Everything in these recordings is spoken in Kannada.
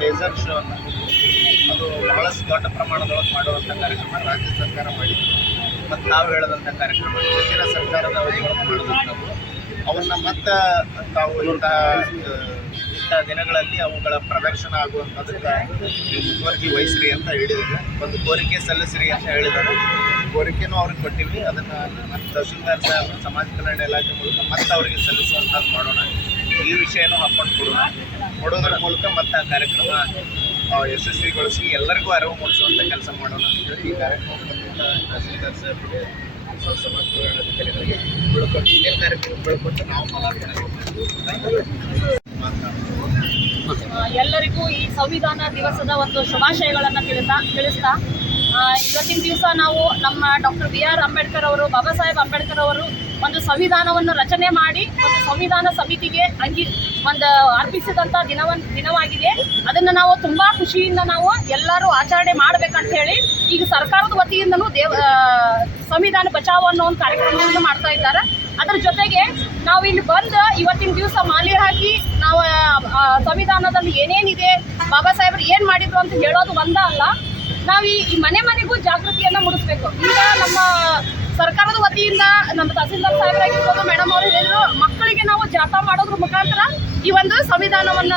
ಲೇಸರ್ ಶೋ ಅನ್ನ ಅದು ಬಹಳಷ್ಟು ದೊಡ್ಡ ಪ್ರಮಾಣದೊಳಗೆ ಮಾಡುವಂಥ ಕಾರ್ಯಕ್ರಮ ರಾಜ್ಯ ಸರ್ಕಾರ ಮಾಡಿತ್ತು ಮತ್ತು ನಾವು ಹೇಳದಂಥ ಕಾರ್ಯಕ್ರಮ. ಹಿಂದಿನ ಸರ್ಕಾರದ ಅವಧಿಯೊಳಗೆ ಮಾಡೋದು ನಾವು ಅವನ್ನ ಮತ್ತೆ ತಾವು ಇಂತಹ ಇಂಥ ದಿನಗಳಲ್ಲಿ ಅವುಗಳ ಪ್ರದರ್ಶನ ಆಗುವಂಥದಕ್ಕೆ ಮುತುವರ್ಜಿ ವಹಿಸ್ರಿ ಅಂತ ಹೇಳಿದ್ದಾರೆ. ಒಂದು ಕೋರಿಕೆ ಸಲ್ಲಿಸ್ರಿ ಅಂತ ಹೇಳಿದರು ಕೋರಿಕೆನೂ ಅವ್ರಿಗೆ ಕೊಟ್ಟಿವಿ. ಅದನ್ನು ನಮ್ಮ ತಹಶೀಲ್ದಾರ್ ಸಾಹೇಬರು ಸಮಾಜ ಕಲ್ಯಾಣ ಇಲಾಖೆ ಮೂಲಕ ಮತ್ತೆ ಅವರಿಗೆ ಸಲ್ಲಿಸುವಂಥದ್ದು ಮಾಡೋಣ. ಈ ವಿಷಯನೂ ಹಾಕೊಂಡು ಕೊಡೋಣ. ಕೊಡೋದ್ರ ಮೂಲಕ ಮತ್ತೆ ಆ ಕಾರ್ಯಕ್ರಮ ಯಶಸ್ವಿಗೊಳಿಸಿ ಎಲ್ಲರಿಗೂ ಅರಿವು ಮೂಡಿಸುವಂಥ ಕೆಲಸ ಮಾಡೋಣ ಅಂತ ಹೇಳಿ ಈ ಕಾರ್ಯಕ್ರಮ ತಹಸೀಲ್ದಾರ್ ಎಲ್ಲರಿಗೂ ಈ ಸಂವಿಧಾನ ದಿವಸದ ಒಂದು ಶುಭಾಶಯಗಳನ್ನು ತಿಳಿಸ್ತಾ ತಿಳಿಸ್ತಾ ಇವತ್ತಿನ ದಿವಸ ನಾವು ನಮ್ಮ ಡಾಕ್ಟರ್ ಬಿ ಆರ್ ಅಂಬೇಡ್ಕರ್ ಅವರು, ಬಾಬಾ ಸಾಹೇಬ್ ಅಂಬೇಡ್ಕರ್ ಅವರು ಒಂದು ಸಂವಿಧಾನವನ್ನು ರಚನೆ ಮಾಡಿ, ಒಂದು ಸಂವಿಧಾನ ಸಮಿತಿಗೆ ಅಂಗಿ ಒಂದು ಅರ್ಪಿಸಿದಂಥ ದಿನವನ್ ದಿನವಾಗಿದೆ. ಅದನ್ನು ನಾವು ತುಂಬ ಖುಷಿಯಿಂದ ನಾವು ಎಲ್ಲರೂ ಆಚರಣೆ ಮಾಡಬೇಕಂತ ಹೇಳಿ ಈಗ ಸರ್ಕಾರದ ವತಿಯಿಂದನೂ ದೇವ ಸಂವಿಧಾನ ಬಚಾವ್ ಅನ್ನೋ ಒಂದು ಕಾರ್ಯಕ್ರಮವನ್ನು ಮಾಡ್ತಾ ಇದ್ದಾರೆ. ಅದರ ಜೊತೆಗೆ ನಾವು ಇಲ್ಲಿ ಬಂದು ಇವತ್ತಿನ ದಿವಸ ಮಾಲೆ ಹಾಕಿ ನಾವು ಸಂವಿಧಾನದಲ್ಲಿ ಏನೇನಿದೆ, ಬಾಬಾ ಸಾಹೇಬ್ರು ಏನು ಮಾಡಿದ್ರು ಅಂತ ಹೇಳೋದು ಒಂದ ಅಲ್ಲ. ನಾವು ಈ ಮನೆ ಮನೆಗೂ ಜಾಗೃತಿಯನ್ನು ಮುಡಿಸ್ಬೇಕು. ಈಗ ನಮ್ಮ ಸರ್ಕಾರದ ವತಿಯಿಂದ ನಮ್ಮ ತಹಸೀಲ್ದಾರ್ ಸಾಹೇಬರಾಗಿರ್ಬೋದು ಮೇಡಮ್ ಅವರು ಹೇಳಿದ್ರು, ಮಕ್ಕಳಿಗೆ ನಾವು ಜಾಥಾ ಮಾಡೋದ್ರ ಮುಖಾಂತರ ಈ ಒಂದು ಸಂವಿಧಾನವನ್ನ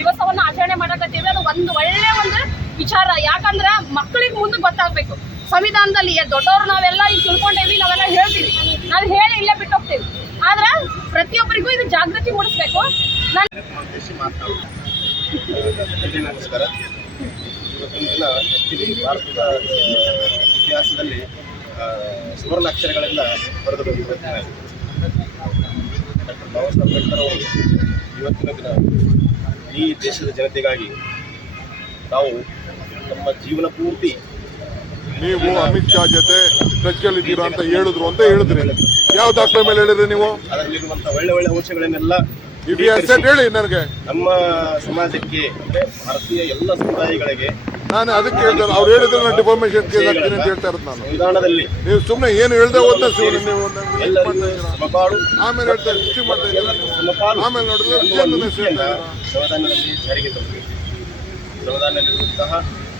ದಿವಸವನ್ನ ಆಚರಣೆ ಮಾಡಕತ್ತೀವಿ ಅದು ಒಂದು ಒಳ್ಳೆ ಒಂದು ವಿಚಾರ. ಯಾಕಂದ್ರೆ ಮಕ್ಕಳಿಗೆ ಮುಂದೆ ಗೊತ್ತಾಗಬೇಕು. ಸಂವಿಧಾನದಲ್ಲಿ ದೊಡ್ಡವರು ನಾವೆಲ್ಲ ಈಗ ತಿಳ್ಕೊಂಡೇವಿ, ನಾವೆಲ್ಲ ಹೇಳ್ತೀವಿ. ನಾವು ಹೇಳಿ ಇಲ್ಲೇ ಬಿಟ್ಟು ಹೋಗ್ತೀವಿ ಆದ್ರೆ ಪ್ರತಿಯೊಬ್ಬರಿಗೂ ಇದು ಜಾಗೃತಿ ಮೂಡಿಸ್ಬೇಕು. ನಮಸ್ಕಾರ. ಇವತ್ತಿನ ದಿನ ಭಾರತದ ಇತಿಹಾಸದಲ್ಲಿ ಸುವರ್ಣ ಅಕ್ಷರಗಳಿಂದ ಬರೆದು ದಿನ ಡಾಕ್ಟರ್ ಬಾಬಾ ಸಾಹೇಬ್ ಅಂಬೇಡ್ಕರ್ ಅವರು ಇವತ್ತಿನ ದಿನ ಈ ದೇಶದ ಜನತೆಗಾಗಿ ನಾವು ನಮ್ಮ ಜೀವನ ಪೂರ್ತಿ ನೀವು ಅಮಿತ್ ಶಾ ಜೊತೆ ಟಚ್ಕಲ್ಲಿದ್ದೀರಾ ಅಂತ ಹೇಳಿದ್ರು ಅಂತ ಹೇಳಿದ್ರಿ. ಯಾವ ದಾಖಲೆ ಮೇಲೆ ಹೇಳಿದ್ರಿ ನೀವು? ಒಳ್ಳೆ ಒಳ್ಳೆ ಅಂಶಗಳನ್ನೆಲ್ಲ ಹೇಳಿ ನನಗೆ. ನಮ್ಮ ಸಮಾಜಕ್ಕೆ ಭಾರತೀಯ ಎಲ್ಲ ಸಮುದಾಯಗಳಿಗೆ ನಾನು ಅದಕ್ಕೆ ಹೇಳ್ತಾರೆ ಅವ್ರು ಹೇಳಿದ್ರೆ ನಾನು ಡಿಫಾರ್ಮೇಶನ್ ಕೇಸ್ ಹಾಕ್ತೀನಿ ಅಂತ ಹೇಳ್ತಾ ಇರೋದು ನಾನು. ವಿಧಾನದಲ್ಲಿ ನೀವು ಸುಮ್ಮನೆ ಏನು ಹೇಳ್ದೆ ಓದ್ತಾ ಸುಮ್ಮನೆ ನೀವು ಆಮೇಲೆ ಹೇಳ್ತಾರೆ ಮಾಡ್ತಾ ಇದ್ದೀರಾ? ಆಮೇಲೆ ನೋಡಿದ್ರೆ ಸಂವಿಧಾನದಲ್ಲಿ ಜಾರಿಗೆ ತರಬೇಕು ಸಂವಿಧಾನದಲ್ಲಿರುವಂತಹ